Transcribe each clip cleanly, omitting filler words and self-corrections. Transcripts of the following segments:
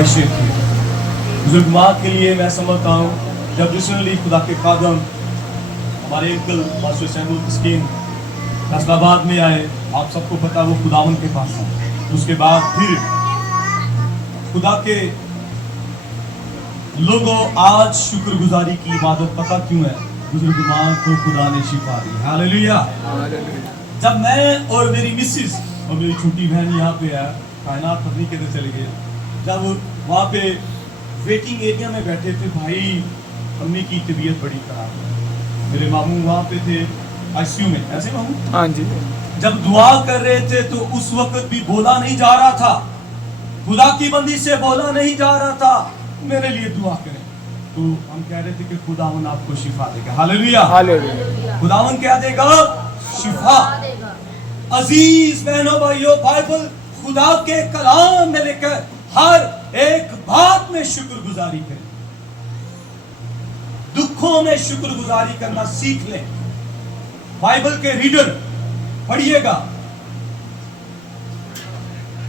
ख्वाहिशें थी। बुजुर्ग माँ के लिए मैं समझता हूँ जब रिसेंटली खुदा के खादम हमारे अंकल पास्टर सैमुअल तस्कीन फैसलाबाद में आए, आप सबको पता वो खुदावन के पास है। उसके बाद फिर खुदा के लोगों आज शुक्रगुजारी की इबादत पता क्यों है? बुजुर्ग माँ को खुदा ने शिफा दी। हालेलुया। जब मैं और मेरी मिसिस और मेरी छोटी बहन यहाँ पे है, कायनात पत्नी के अंदर चले गए, जब वहाँ पे वेटिंग एरिया में बैठे थे, भाई अम्मी की तबीयत बड़ी खराब है, मेरे मामू वहाँ पे थे आईसीयू में, ऐसे मामू? हाँ जी। जब दुआ कर रहे थे तो उस वक्त भी बोला नहीं जा रहा था, खुदा की बंदी से बोला नहीं जा रहा था मेरे लिए दुआ करें। तो हम कह रहे थे कि खुदावन आपको शिफा देगा। हालेलुया। हालेलुया। खुदावन क्या देगा? शिफा। अजीज बहनों भाइयों, बाइबल खुदा के कलाम में लेकर हर एक बात में शुक्रगुजारी करें, दुखों में शुक्रगुजारी करना सीख लें। बाइबल के रीडर पढ़िएगा,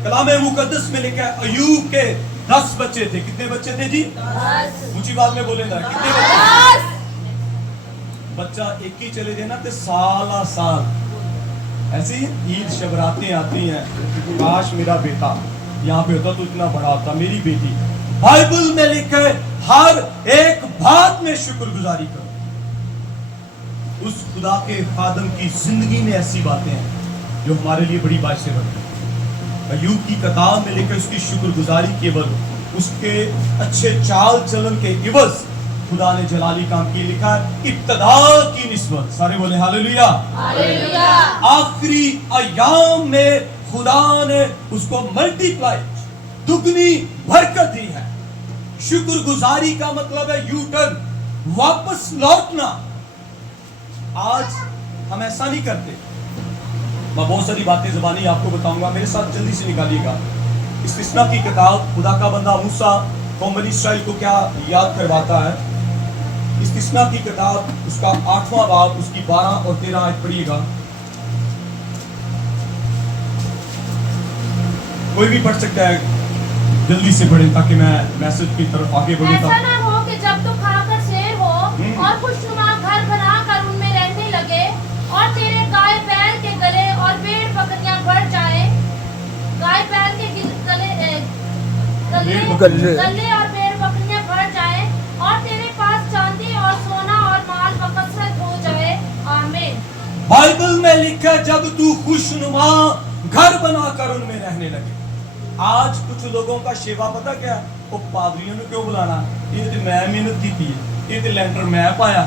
कलाम मुकद्दस में लिखा है अय्यूब के 10 बच्चे थे। कितने बच्चे थे जी? 10। ऊंची बात में बोले ना, कितने बच्चे? 10। बच्चा एक ही चले जाए ना तो साल साल ऐसे ही ईद शबरातें आती हैं, काश मेरा बेटा यहाँ पे होता तो इतना बड़ा होता, मेरी बेटी। बाइबल में लिखा है हर एक बात में शुक्रगुजारी करो। उस खुदा के खादम की जिंदगी में ऐसी बातें हैं जो हमारे लिए बड़ी बात से बनती है। अय्यूब की किताब में लिखा उसकी शुक्रगुजारी के एवज, उसके अच्छे चाल चलन के एवज खुदा ने जलाली काम की। लिखा है इब्तदा की निस्बत, सारे बोले हालेलुया। हालेलुया। आखिरी अयाम में खुदा ने उसको मल्टीप्लाई, दुगनी बरकत दी है। शुक्रगुजारी का मतलब है यू टर्न, वापस लौटना। आज हम ऐसा नहीं करते। मैं बहुत सारी बातें ज़बानी आपको बताऊंगा, मेरे साथ जल्दी से निकालिएगा। इस्तिस्ना की किताब खुदा का बंदा मूसा कौम बनी इस्राइल को क्या याद करवाता है। इस्तिस्ना की किताब उसका 8वां बाब उसकी 12 और 13 आयत पढ़िएगा। कोई भी पढ़ सकता है, जल्दी से पढ़े ताकि मैं मैसेज की तरफ आगे बढ़ूं। ऐसा ना हो कि जब तू खाकर शेर हो और खुशनुमा घर बनाकर उनमें रहने लगे और तेरे गाय बैल के गले और भेड़ बकरियां बढ़ जाए, गाय बैल के गले और भेड़ बकरियां बढ़ जाए और तेरे पास चांदी और सोना और माल बकसरत हो जाए। आमीन। बाइबल में लिखा जब तू खुशनुमा घर बनाकर उनमें रहने लगे। आज कुछ लोगों का सेवा पता क्या, वो पादरियों ने क्यों बुलाना, ये तो मैं मेहनत की थी, ये तो लेंटर मैं पाया।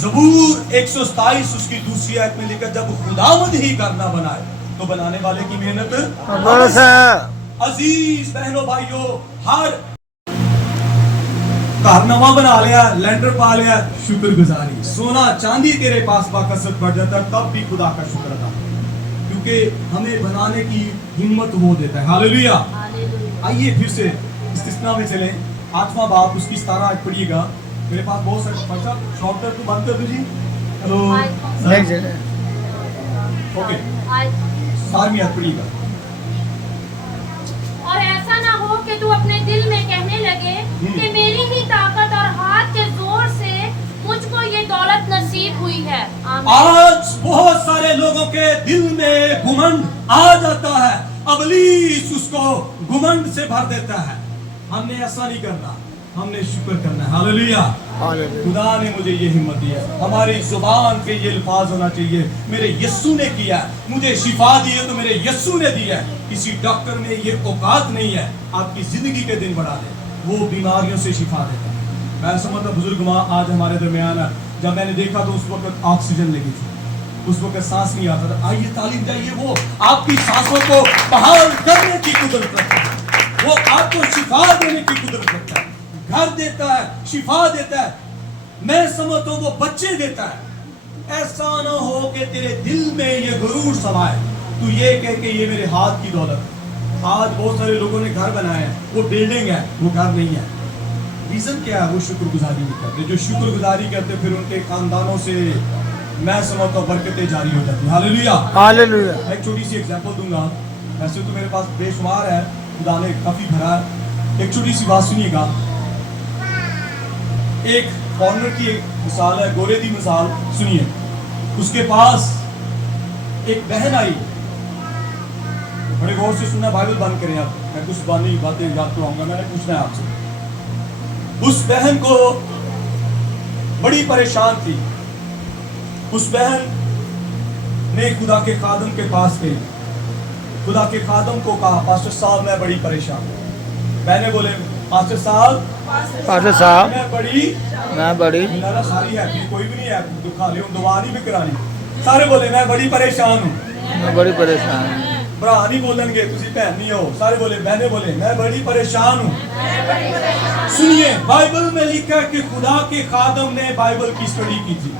ज़बूर 127 उसकी दूसरी आयत में लिखा जब खुदावंद ही करना बनाए तो बनाने वाले की मेहनत। अजीज बहनों भाइयों, हर कारनामा बना लिया, लेंटर पा लिया, शुक्रगुजारी। सोना चांदी तेरे पास बाकसरत बढ़ जाता तब भी खुदा का शुक्र अदा, क्योंकि हमें बनाने की हिम्मत वो देता है। हालेलुया। आइए फिर से इस्तिस्ना में चलें, 8वां बाब उसकी 17 आयत पढ़िएगा। मेरे पास बहुत सारे पंचा शॉर्टर तो बंद कर दो जी। हेलो ओके, 7वीं आयत पढ़िएगा। और ऐसा ना हो कि तू अपने दिल में कहने लगे कि मेरी ही ताकत और हाथ के जोर से मुझको ये दौलत नसीब हुई है। आज बहुत सारे लोगों के दिल में घुमंड आ जाता है, अबलीस उसको घुमंड से भर देता है। हमने ऐसा नहीं करना, हमने शुक्र करना है। हालेलुया। खुदा ने मुझे ये हिम्मत दी है, हमारी जुबान पे ये अल्फाज होना चाहिए मेरे यस्सू ने किया, मुझे शिफा दी है तो मेरे यस्सू ने दी है। किसी डॉक्टर में ये औकात नहीं है आपकी जिंदगी के दिन बढ़ा दे, वो बीमारियों से शिफा देता है। मैं समझता बुजुर्ग माँ आज हमारे दरमियान है। जब मैंने देखा तो उस वक्त ऑक्सीजन लगी थी, उस वक्त सांस नहीं आता था। आइए तालीम जाइए, वो आपकी सांसों को बहाल करने की कुदरत रखता है, वो आपको शिफा देने की कुदरत रखता है, घर देता है, शिफा देता है। मैं समझता हूँ वो बच्चे देता है। ऐसा ना हो कि तेरे दिल में ये गुरूर समाए, तू ये कह के ये मेरे हाथ की दौलत है। आज बहुत सारे लोगों ने घर बनाए हैं, वो बिल्डिंग है, वो घर नहीं है। रीजन क्या है? वो शुक्रगुजारी नहीं करते। जो शुक्रगुजारी करते फिर उनके खानदानों से मैं समझता हूँ बरकतें जारी हो जाती है। हालेलुया। हालेलुया। एक छोटी सी एग्जांपल दूंगा, वैसे तो मेरे पास बेशुमार है, खुदा ने काफी भरा है, एक छोटी सी बात सुनिएगा। एक फॉरनर की एक मिसाल है, गोरे दी मिसाल सुनिए। उसके पास एक बहन आई, बड़े गौर से सुनना, बाइबल बंद करें आप, मैं कुछ बातें याद करवाऊंगा, मैंने पूछना है आपसे। उस बहन को बड़ी परेशान थी। उस बहन ने खुदा के खादम के पास गई, खुदा के खादम को कहा, पास्टर साहब मैं बड़ी परेशान हूँ। मैंने बोले पास्टर साहब मैं बड़ी मेरा सारी है, कोई भी नहीं है दुखा ले दुआ नहीं भी करानी। सारे बोले मैं बड़ी परेशान हूँ, मैं बड़ी परेशान हूँ। भरा नहीं बोलेंगे, तुसी भैन नहीं हो। सारे बोले, बहने बोले मैं बड़ी परेशान हूँ। सुनिए, बाइबल में लिखा है कि खुदा के खादम ने बाइबल की स्टडी की थी।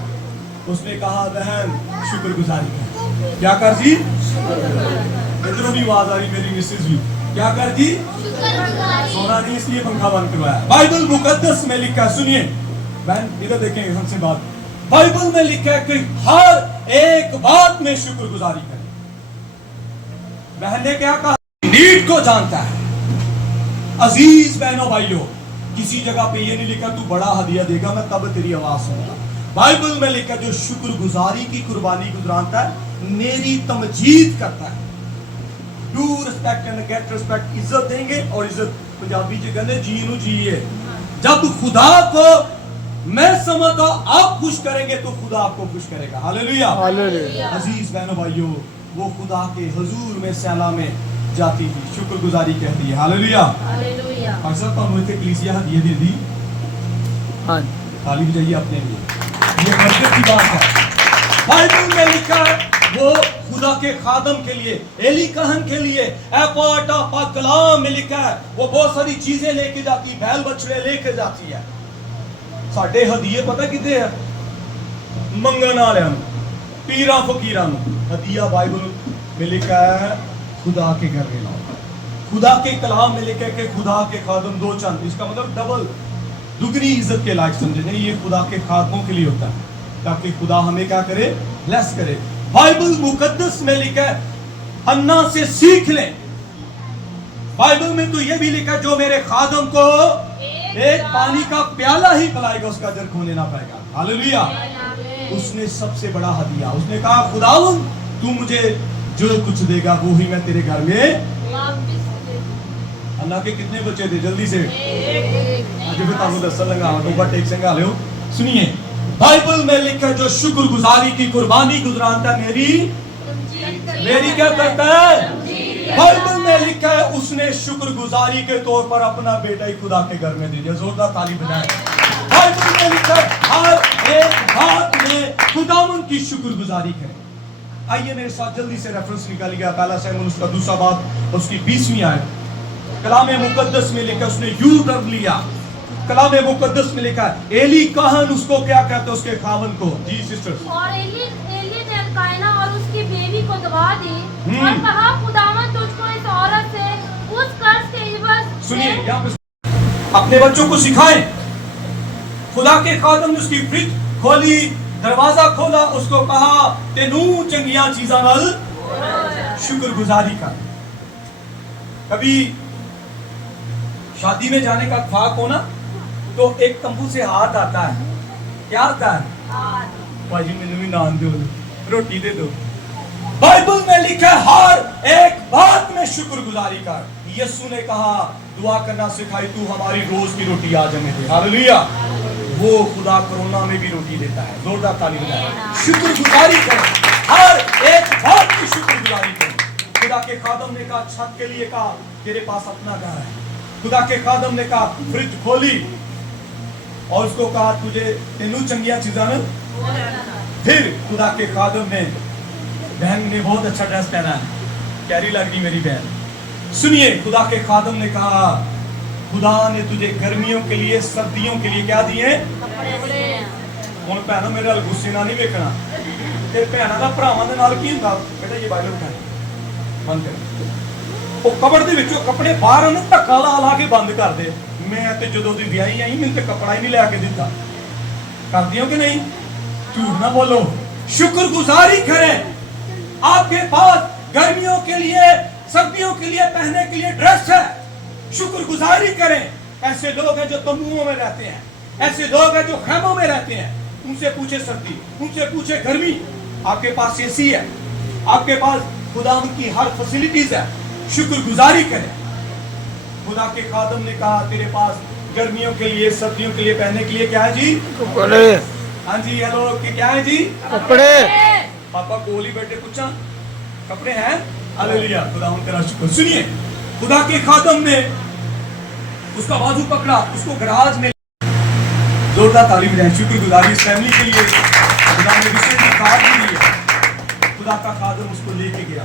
उसने कहा बहन शुक्रगुजारी कर। क्या कर जी? इधरों भी आवाज आ रही मेरी मिसेज भी। क्या कर जी? सोना नहीं इसलिए पंखा बंद करवाया। बाइबल मुकद्दस में लिखा है, सुनिए बहन इधर देखें हमसे बात। बाइबल में लिखा है कि हर एक बात में शुक्रगुजारी करें। बहन ने क्या कहा? नीड को जानता है। अजीज बहनों भाइयों, किसी जगह पे ये नहीं लिखा तू बड़ा हदिया देगा मैं तब तेरी आवाज सुनूंगा। बाइबल में लिखा जो शुक्रगुजारी की कुर्बानी गुजराता है, मेरी तमजीद करता है। Do respect and get respect, इज्जत देंगे और इज्जत पंजाबी जी कहते जी नू जीए। जब खुदा को मैं समझता आप खुश करेंगे तो खुदा आपको खुश करेगा। हालेलुया। अजीज बहनों भाइयों, वो खुदा के हुजूर में सैला में जाती थी, शुक्रगुजारी कहती है। हालेलुया। अक्सर तो मुझे कलीसिया हदिया दे दी, हाँ ताली बजाइए अपने लिए, ये बरकत की बात है। बाइबल में लिखा है वो खुदा के खादम के लिए, एली कहन के लिए, एपाटा पाक कलाम में लिखा है वो बहुत सारी चीजें लेके जाती, बैल बछड़े लेके जाती है। साडे हदिये पता किते है? मंगन वालियां नूं, पीरां फकीरां नूं। हदिया बाइबल में लिखा है खुदा के घर में लाओ। खुदा के कलाम में लिखा है कि खुदा के खादम दो चंद, इसका मतलब डबल दुगनी इज्जत के लायक समझे नहीं, ये खुदा के खादमों के लिए होता है ताकि खुदा हमें क्या करे? ब्लेस करे। बाइबल मुकद्दस में लिखा है अन्ना से सीख ले। बाइबल में तो ये भी लिखा है जो मेरे खादम को एक पानी का प्याला ही पिलाएगा उसका अजर खोने ना पाएगा। हालेलुया। उसने सबसे बड़ा हदिया, उसने कहा खुदावंद तू मुझे जो कुछ देगा वो ही मैं तेरे घर में। अल्लाह के कितने बच्चे थे? जल्दी से आज भी ताकू दस लगा तो बट एक संगा ले। सुनिए, बाइबल में लिखा जो शुक्रगुजारी की कुर्बानी गुजराता मेरी क्या करता है? बाइबल में लिखा है उसने शुक्रगुजारी के तौर पर अपना बेटा ही खुदा के घर में दे दिया। जोरदार ताली बजाएं। बाइबल में लिखा है हर एक बात में खुदावंद की शुक्रगुजारी करें। आइए मेरे साथ जल्दी से रेफरेंस निकालिएगा, पहला शैमूल उसका दूसरा बाब उसकी 20वीं आयत। कलाम मुकद्दस में लिखा उसने यूं कर लिया। कलाम मुकद्दस में लिखा है एली कहन उसको क्या कहते उसके खावन को। जी सिस्टर्स। और एली ने अल्कायना और उसकी बीवी को दबा दी और कहा खुदावंद तुझको इस औरत से उस कर्ज के इवज। सुनिए यहाँ पे अपने बच्चों को सिखाएं। खुदा के खादम ने उसकी फ्रिज खोली, दरवाजा खोला, उसको कहा तेनू चंगियां चीज़ां नाल शुक्रगुजारी कर। कभी शादी में जाने का ख्वाब हो ना तो एक तंबू से हाथ आता है, क्या आता है? भाजी मैंने भी नान दो, रोटी दे दो। बाइबल में लिखा है हर एक बात में शुक्रगुजारी कर। यीशु ने कहा दुआ करना सिखाई तू हमारी रोज की रोटी आज हमें दे। हालेलुया। वो खुदा कोरोना में भी रोटी देता है। जोरदार ताली बजाएं। शुक्रगुजारी करें, हर एक बात की शुक्रगुजारी करें। खुदा के खादम ने कहा छत के लिए कहा तेरे पास अपना घर है। खुदा के खादम ने कहा फ्रिज खोली और उसको कहा तुझे तेनू चंगिया चीज़ां न। फिर खुदा के खादम ने, बहन ने बहुत अच्छा ड्रेस पहना है, कैरी लग रही मेरी बहन। सुनिए, खुदा के खादम ने कहा खुदा ने तुझे गर्मियों के लिए सर्दियों के लिए क्या दिए? हुण भैनों मेरे नाल गुस्से नाल नहीं वेखना ते भैणां दा भरावां दे नाल की हुंदा। बेटा ये बाइबल उठा बंद कर, ਉਹ ਕਬਰ ਦੇ ਵਿੱਚੋਂ ਕੱਪੜੇ ਬਾਹਰ ਨੂੰ ਧੱਕਾ ਲਾ ਕੇ ਬੰਦ ਕਰ ਦੇ। ਮੈਂ ਤੇ ਜਦੋਂ ਦੀ ਵਿਆਹੀ ਆਈ ਮੈਨੂੰ ਤੇ ਕੱਪੜਾ ਹੀ ਨਹੀਂ ਲੈ ਕੇ ਦਿੱਤਾ। करती हो कि नहीं? झूठ ना बोलो। शुक्रगुजारी करें। आपके पास गर्मियों के लिए सर्दियों के लिए पहनने के लिए ड्रेस है, शुक्रगुजारी करें। ऐसे लोग हैं जो तंबुओं में रहते हैं, ऐसे लोग हैं जो खैमों में रहते हैं, उनसे पूछे सर्दी, उनसे पूछे गर्मी। आपके पास एसी है, आपके पास खुदा की हर फैसिलिटीज है, शुक्रगुजारी करें। खुदा के खादम ने कहा तेरे पास गर्मियों के लिए, सर्दियों के लिए पहनने के लिए क्या है जी? कपड़े। हाँ जी, हेलो कि क्या है जी? कपड़े। पापा कोल ही बैठे कुछ कपड़े हैं। हालेलुया, खुदा तेरा शुक्र। सुनिए, खुदा के खादम ने उसका बाजू पकड़ा, उसको गराज में, जोरदार ताली बजाएं शुक्रगुजारी इस फैमिली के लिए। खुदा ने विशेष कार्ड भी दिया। खुदा का खादम उसको लेके गया,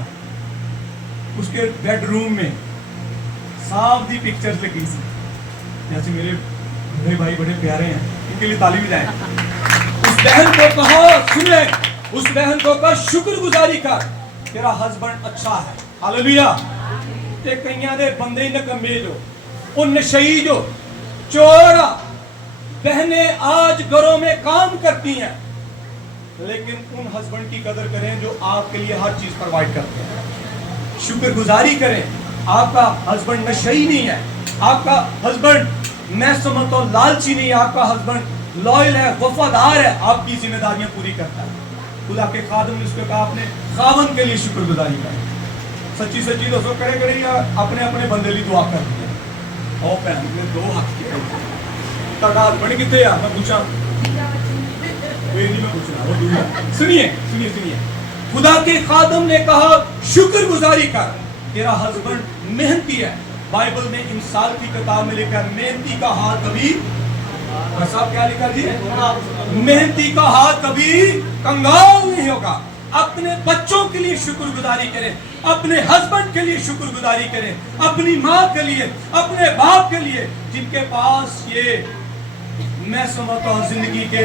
उसके बेडरूम में सांप दी पिक्चर्स लगी थी। जैसे मेरे बड़े भाई बड़े प्यारे हैं, इनके लिए ताली बजाएं। उस बहन को कहा, सुने, उस बहन को कहा शुक्रगुजारी कर, तेरा हस्बैंड अच्छा है। हालेलुया। ते कईयां दे बंदे नकम्मे जो, उन नशई जो, चोर बहनें आज घरों में काम करती हैं, लेकिन उन हस्बैंड की कदर करें जो आपके लिए हर चीज प्रोवाइड करते हैं। शुक्रगुजारी करें। आपका हस्बैंड नशई नहीं है, आपका हस्बैंड मैं समझता हूं लालची नहीं है, आपका हस्बैंड लॉयल है, वफादार है, आपकी जिम्मेदारियां पूरी करता है। खुदा के खादम ने उसको कहा अपने खावन के लिए शुक्रगुजारी करें। सच्ची सच्ची दोस्तों करे करे या अपने अपने बंदे लिए दुआ कर दिए। और भैन ने दो हाथ किए, ਤੁਹਾਡਾ ਹਸਬੰਡ ਕਿੱਥੇ ਆ? मैं पूछा कोई नहीं, मैं पूछना वो दूसरा। सुनिए सुनिए सुनिए, खुदा के खादम ने कहा शुक्रगुजारी कर, तेरा हस्बैंड मेहनती है। बाइबल में इंसाल की किताब में लिखा है मेहनती का हाथ कभी, साहब क्या लिखा जी? मेहनती का हाथ कभी कंगाल नहीं होगा। अपने बच्चों के लिए शुक्रगुजारी करें, अपने हस्बैंड के लिए शुक्रगुजारी करें, अपनी माँ के लिए, अपने बाप के लिए, जिनके पास ये मैं समझता हूँ जिंदगी के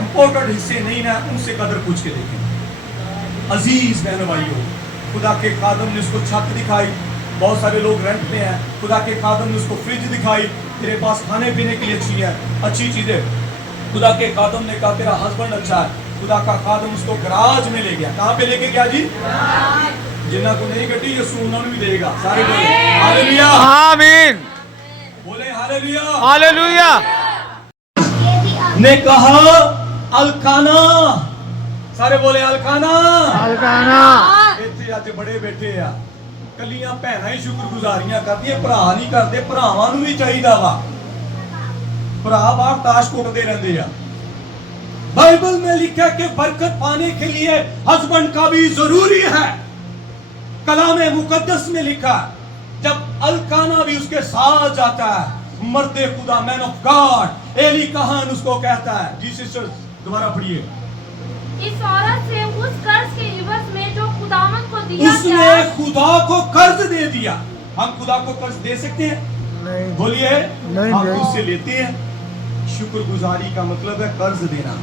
इम्पोर्टेंट हिस्से नहीं ना, उनसे कदर पूछ के देखें। अजीज बहन भाइयों, खुदा के खादम ने उसको छत दिखाई, बहुत सारे लोग रेंट पे हैं। खुदा के खादम ने उसको फ्रिज दिखाई, तेरे पास खाने पीने के लिए अच्छी चीजें। खुदा के खादम ने कहा तेरा हस्बैंड अच्छा है। खुदा का खादम उसको गराज में ले गया। कहाँ पे लेके गया जी? जिन्ना को नहीं गड्डी ये सुनना भी देगा। सारे बोले हालेलुया, आमीन, बोले हालेलुया, हालेलुया। ने कहा अलकाना, सारे बोले अलकाना, अलकाना। ਇੱਥੇ ਅੱਜ ਬੜੇ ਬੈਠੇ ਆ, ਕੱਲੀਆਂ ਭੈਣਾਂ ਹੀ ਸ਼ੁਕਰਗੁਜ਼ਾਰੀਆਂ ਕਰਦੀਆਂ, ਭਰਾ ਨਹੀਂ ਕਰਦੇ। ਭਰਾਵਾਂ ਨੂੰ ਵੀ ਚਾਹੀਦਾ ਵਾ, ਭਰਾ ਬਾਹਰ ਤਾਸ਼ ਕੁੱਟਦੇ ਰਹਿੰਦੇ ਆ। बाइबल में लिखा कि बरकत पाने के लिए हस्बैंड का भी जरूरी है। कलाम मुकद्दस में लिखा जब अलकाना भी उसके साथ जाता है, मर्दे खुदा मैन ऑफ गॉड एली कहान उसको कहता है। जी सिस्टर्स दोबारा पढ़िए। इस औरत से उस कर्ज के इवज में जो खुदावंद को दिया उसने गया, खुदा को कर्ज दे दिया। हम खुदा को कर्ज दे सकते हैं? नहीं, बोलिए नहीं, हम नहीं। उससे लेते हैं। शुक्रगुजारी का मतलब है कर्ज देना,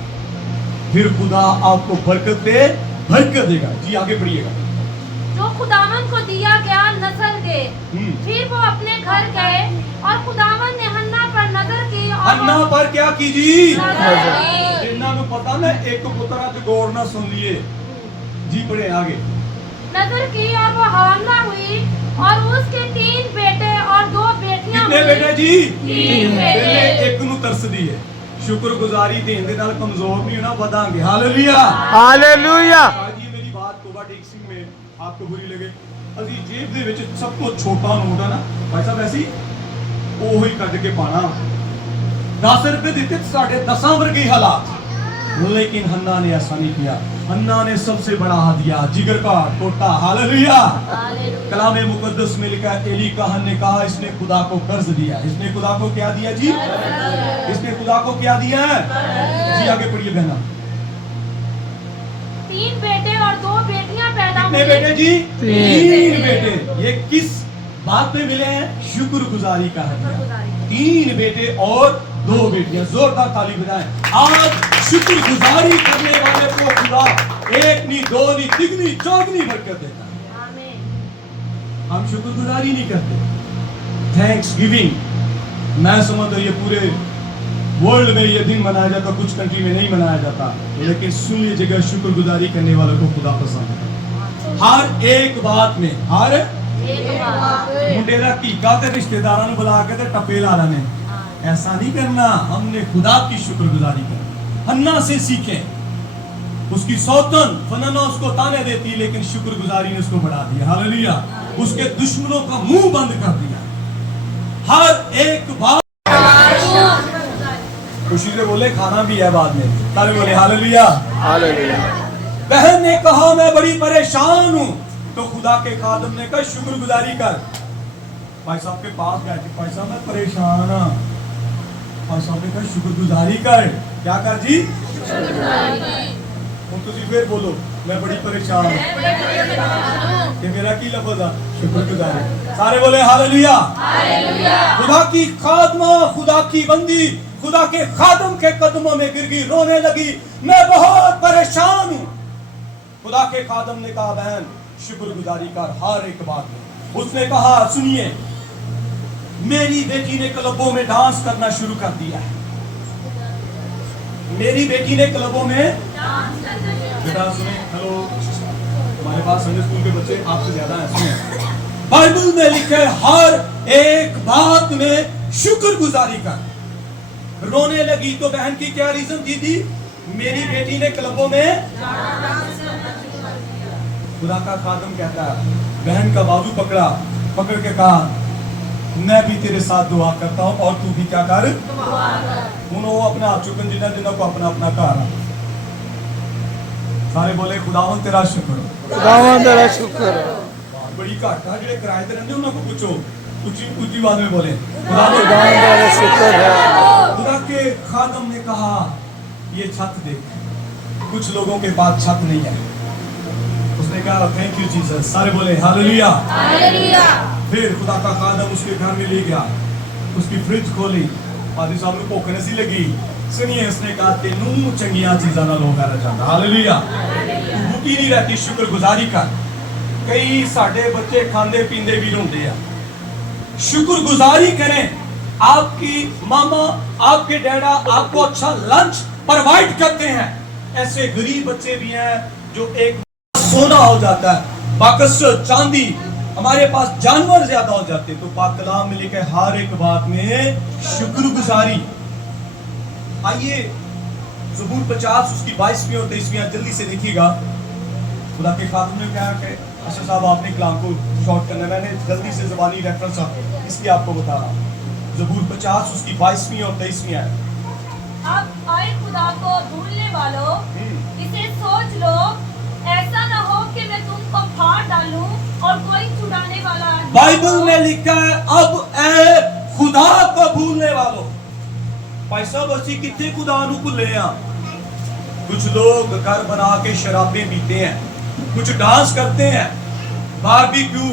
फिर खुदा आपको बरकत पे बरकत देगा। जी आगे बढ़िएगा। जो खुदावंद को दिया गया नजर गए। फिर वो अपने घर गए और खुदावंद ने हन्ना पर नजर की और हन्ना पर क्या की जी? नजर की। जिन्ना को पता ना एक पुत्र आज गौर ना सुन लिए। जी पढ़े आगे। नजर की और वो हामला हुई और उसके 3 बेटे और 2 बेटियां कितने हुई। बेटे जी? 3 पहले बेटे। एक ਨੂੰ ਤਰਸਦੀ ਹੈ। शुक्रगुजारी देने ਦੇ ਨਾਲ कमजोर नहीं होना, ਵਧਾਂਗੇ। Hallelujah, hallelujah. आज ये मेरी बात कोबा टेक्सिंग में आपको बुरी लगे, ਅਸੀਂ ਜੇਬ ਦੇ ਵਿੱਚ ਸਭ ਤੋਂ ਛੋਟਾ ਨੋਟ ਹੈ ਨਾ ਭਾਈ ਸਾਹਿਬ, ਐਸੀ ਉਹੀ ਕੱਢ ਕੇ ਪਾਣਾ। 10 रुपए ਦਿੱਤੇ ਸਾਡੇ 10 ਵਰਗੇ ਹਾਲਾਤ, लेकिन हन्ना ने ऐसा नहीं किया। हन्ना ने सबसे बड़ा हाथ दिया, जिगर का टोटा। हालेलुया। कलाम मुकद्दस में लिखा है एली कहान ने कहा इसने खुदा को कर्ज दिया। इसने खुदा को क्या दिया जी? इसने खुदा को क्या दिया है? जी आगे पढ़िए बहना। 3 बेटे और 2 बेटियां पैदा कितने हुई। बेटे जी? 3 3 बेटे। ये किस बात पे मिले हैं? शुक्रगुजारी का हदिया। 3 बेटे और 2 बेटियां। जोरदार ताली बजाएं। आज शुक्रगुजारी करने वाले को खुदा 1 नहीं 2 नहीं तिगनी चौगनी बरकत देता है। आमीन। हम शुक्रगुजारी नहीं करते। थैंक्स गिविंग मैं समझता हूँ ये पूरे वर्ल्ड में ये दिन मनाया जाता, कुछ कंट्री में नहीं मनाया जाता, लेकिन सुन ये जगह शुक्रगुजारी करने वालों को खुदा पसंद है। हर एक बात में, हर मुंडे दा कीका ते रिश्तेदारां नूं बुला के ते टप्पे ला लेने, ऐसा नहीं करना। हमने खुदा की शुक्रगुजारी करनी। हन्ना से सीखे, उसकी सौतन फनना उसको ताने देती, लेकिन शुक्रगुजारी ने उसको बढ़ा दिया। हालेलुया। उसके दुश्मनों का मुंह बंद कर दिया। हर एक बात खुशी से बोले, खाना भी है बाद में। सारे बोले हालेलुया। हालेलुया। बहन ने कहा मैं बड़ी परेशान हूं, तो खुदा के खादम ने कहा शुक्रगुजारी कर। भाई साहब के पास बैठे, भाई साहब मैं परेशान हूं, भाई साहब ने कहा शुक्रगुजारी कर। क्या कर जी? ਹੁਣ ਤੁਸੀਂ ਫਿਰ ਬੋਲੋ मैं बड़ी परेशान हूं। ये मेरा की लफ्ज है शुक्रगुजारी। सारे बोले हालेलुया। खुदा की खादमा, खुदा की बंदी खुदा के खादम के कदमों में गिर गई, रोने लगी, मैं बहुत परेशान हूं। खुदा के खादम ने कहा बहन शुक्रगुजारी कर हर एक बात में। उसने कहा सुनिए, मेरी बेटी ने क्लबों में डांस करना शुरू कर दिया है। मेरी बेटी ने क्लबों में बेटा सुने, हेलो, हमारे पास संडे स्कूल के बच्चे आपसे ज्यादा हैं, सुने। बाइबल में लिखे हर एक बात में शुक्रगुजारी कर। रोने लगी तो बहन की क्या रीजन थी? मेरी बेटी ने क्लबों में। खुदा का खादम कहता है, बहन का बाजू पकड़ा, पकड़ के कहा मैं भी तेरे साथ दुआ करता हूं और तू भी क्या कर। उन्होंने अपना आप चुकन जिन्हें दिनों को अपना अपना कहा। सारे बोले खुदावन तेरा शुक्र, खुदावन तेरा शुक्र। बड़ी घाट है जेडे किराए ते रहंदे उन्हां को पूछो, ऊंची ऊंची आवाज में बोले खुदावन तेरा शुक्र है। खुदा के खादम ने कहा ये छत देख, कुछ लोगों के पास छत नहीं है। उसने कहा थैंक यू जीसस। सारे बोले हालेलुया। फिर खुदा का खादम उसके घर में ले गया, उसकी फ्रिज खोली, पादी साहब को भूख नहीं लगी। सुनिए, उसने कहा तेनू चंगियां चीज़ां नाल हो गया चाहता। हालेलुया। भूखी नहीं रहती, शुक्रगुजारी कर। कई साडे बच्चे खांदे पींदे भी रोंदे आ, शुक्रगुजारी करें। आपकी मामा आपके डैडा आपको अच्छा लंच प्रोवाइड करते हैं। ऐसे गरीब बच्चे भी हैं जो एक सोना हो जाता है, बाकस चांदी, हमारे पास जानवर ज्यादा हो जाते, तो पाक कलाम में लिखे हर एक बात में शुक्रगुजारी। आइए ज़बूर 50 उसकी 22वीं और 23वीं जल्दी से देखिएगा। खुदा के खादम ने कहा कि अच्छा साहब आपने कलाम को शॉर्ट करना, मैंने जल्दी से ज़बानी रेफरेंस इसलिए आपको बता रहा हूँ। ज़बूर 50 उसकी 22वीं और 23वीं है। अब आए खुदा को भूलने वालों, इसे सोच लो, ऐसा ना हो कि मैं तुमको फाड़ डालूं और कोई छुड़ाने वाला। बाइबल में लिखा है अब ए खुदा को भूलने वालों। भाई साहब असी कितने खुदा नू भुले आ। कुछ लोग घर बना के शराबें पीते हैं, कुछ डांस करते हैं, बारबेक्यू।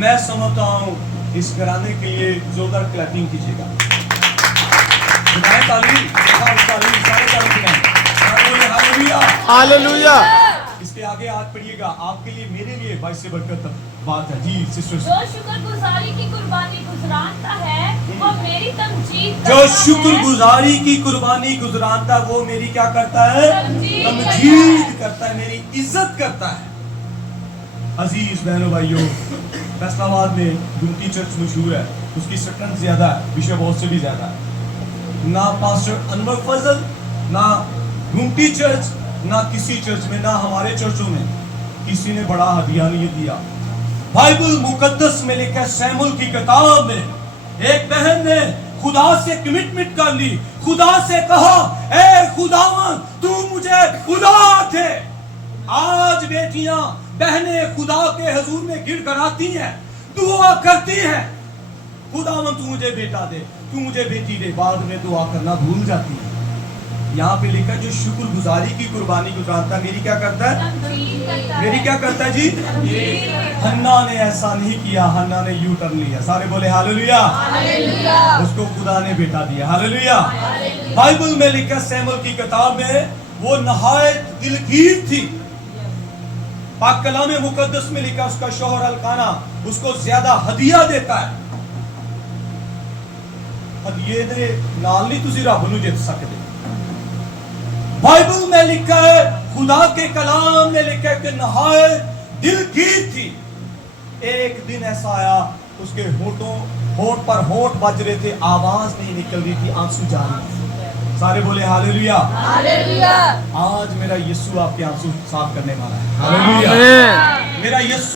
मैं समझता हूं इस घराने के लिए जोरदार क्लैपिंग कीजिएगा। तालीम, सारे तालीम, हालेलुया। हालेलुया। इसके आगे आज पढ़िएगा, आपके लिए मेरे लिए बाइस से बढ़कर बात है। जी सिस्टर, जो शुक्रगुजारी की कुर्बानी गुजरानता है वो मेरी तमजीद जो शुक्रगुजारी की कुर्बानी गुजरानता वो मेरी क्या करता है? तमजीद करता है, मेरी इज्जत करता है। अजीज बहनों भाइयों, फैसलाबाद में गुमटी चर्च मशहूर है, उसकी स्ट्रेंथ ज्यादा है, विषय बहुत से भी ज्यादा है। ना पास्टर अनवर फजल, ना गुमटी चर्च, ना किसी चर्च में, ना हमारे चर्चों में किसी ने बड़ा हदिया नहीं दिया। बाइबल मुकद्दस में लिखा है, सैमुअल की किताब में एक बहन ने खुदा से कमिटमेंट कर ली, खुदा से कहा ए खुदावन तू मुझे खुदा थे। आज बेटियां बहनें खुदा के हुजूर में गिड़गिड़ाती हैं, दुआ करती हैं, खुदावन तू मुझे बेटा दे, तू मुझे बेटी दे, बाद में दुआ करना भूल जाती है। यहाँ पे लिखा है जो शुक्रगुजारी की कुर्बानी गुजरानता मेरी क्या करता है? मेरी क्या करता है जी? हन्ना ने ऐसा नहीं किया, हन्ना ने यू टर्न लिया। सारे बोले हालेलुया। उसको खुदा ने बेटा दिया। हालेलुया। बाइबल में लिखा, सैमुअल की किताब में वो नहायत दिलगीर थी। पाक कलाम मुकद्दस में लिखा उसका शौहर अलकाना उसको ज्यादा हदिया देता है। हदिये दे नाल नहीं तुसी रब नूं जित सकदे। बाइबल में लिखा है, खुदा के कलाम में लिखा है कि नहायत दिलगीर थी। एक दिन ऐसा आया, उसके होठ पर होठ बज रहे थे, आवाज नहीं निकल रही थी, आंसू जा रहे थे। सारे बोले हालेलुया। हालेलुया। आज मेरा यीशु आपके आंसू साफ करने वाला है। हालेलुया। आमीन। मेरा यीशु